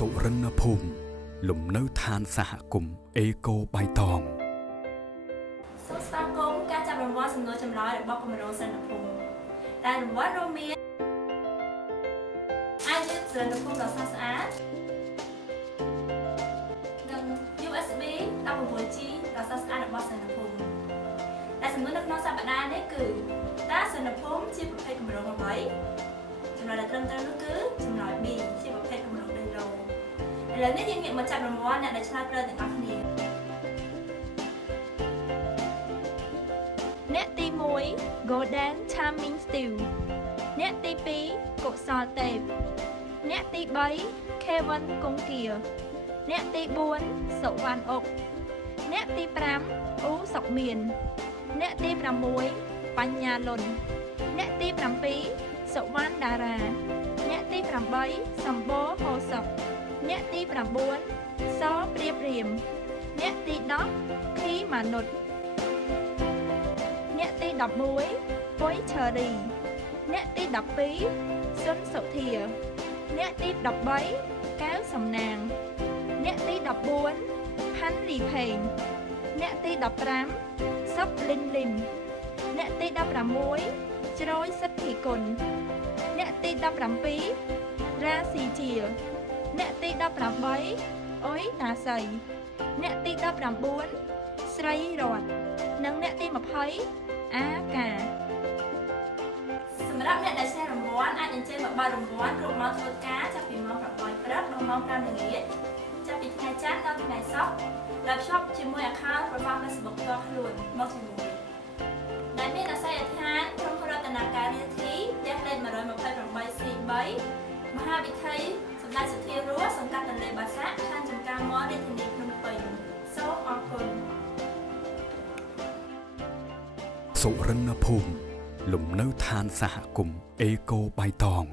สุรินทร์ภูมิหลุมเนื้อทานสหกรมเอโกใบตองสุสานกงการจับรางวัลสำนวนจำร้อยหรือบอกกรมโรงสุรินทร์ภูมิแต่รางวัลโรเมียอายุสุรินทร์ภูมิเราสะอาดหนึ่ง USB ตามบุญจีเราสะอาดระบบสุรินทร์ภูมิแต่สำนวนนักนอนสัปดาห์นี้คือตาสุรินทร์ภูมิชีพประเภทกรมโรงมาไว้จำนวนแต่เติมเต็มก็คือจำนวน B ชีพประเภทกรมโรงเดินโรงแล้วนี่ยังเก็บมาจับรางวัลในชาติเรือถึงอัคนีអ្នកទី1 Golden Charming Stew អ្នកទី2កុសលទេពអ្នកទី3 Kevin គង្គាអ្នកទី4សុវណ្ណអុកអ្នកទី5អ៊ូសុកមានអ្នកទី6បញ្ញាលុនអ្នកទី7សុវណ្ណតារាអ្នកទី8សម្បូរហោសុកអ្នកទី9សព្រាបរៀមអ្នកទី10ខីម៉ានុតអ្នកទី11ពុយឆឺរីអ្នកទី12សុនសុធាអ្នកទី13កៅសំណាងអ្នកទី14ផាន់រីផេងអ្នកទី15សុបលិនលឹមអ្នកទី16ជ្រោយសិទ្ធិគុណអ្នកទី17រាស៊ីជាអ្នកទី18អុយតាសីអ្នកទី19ស្រីរតនិងអ្នកទី20អាកាសម្រាប់អ្នកដែលឆ្នះរង្វាន់អាចអញ្ជើញមកបើរង្វាន់គ្រប់ម៉ោងធ្វើការចាប់ពីម៉ោង8ព្រឹកដល់ម៉ោង5ល្ងាចចាប់ពីថ្ងៃច័ន្ទដល់ថ្ងៃសុក្រដែលភ្ជាប់ជាមួយ account profile Facebook ផ្ទាល់ខ្លួនមកជាមួយដែលមានអាស័យដ្ឋានក្រុមហ៊ុនរតនាការរាធីផ្ទះលេខ 128C3 មហាវិថីសម្ដេចសុធារស់សង្កាត់ទន្លេបាសាក់ខណ្ឌចំការមរាជធានីភ្នំពេញសូមអរគុណសុរិនភូមិលំនៅឋានសហគមន៍អេកូបៃតង